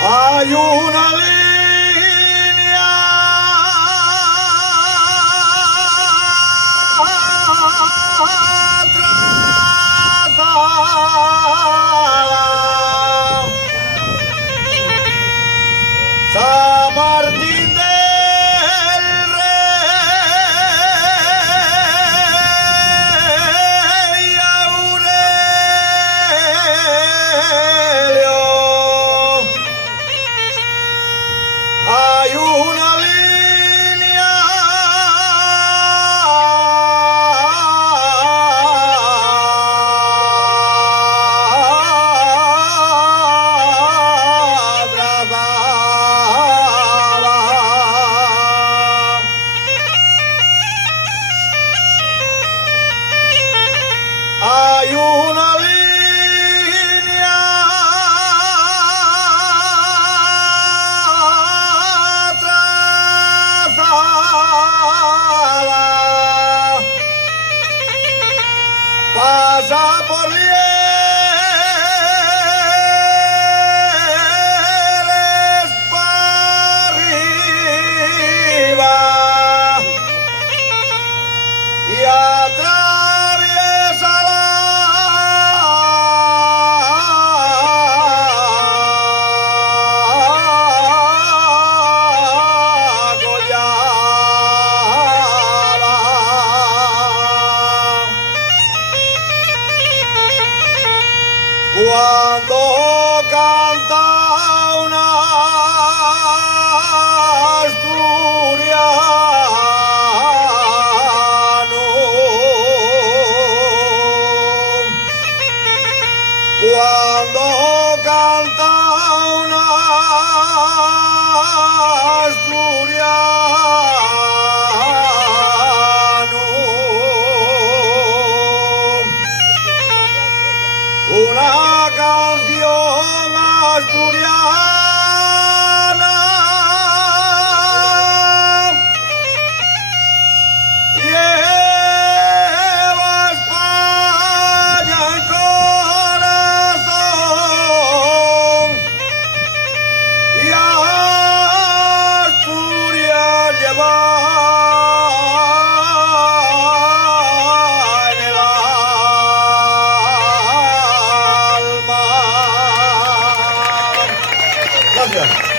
Hay una línea trazada, San Martín del Rey Aurelio. Hay una línea trazada. Hay una línea trazada, pasa por Lieres para arriba y atraviesa la collada. Cuando canta una asturiano, cuando canta una asturiano, una canción asturiana lleva España en corazón y Asturias lleva en el alma. Gracias.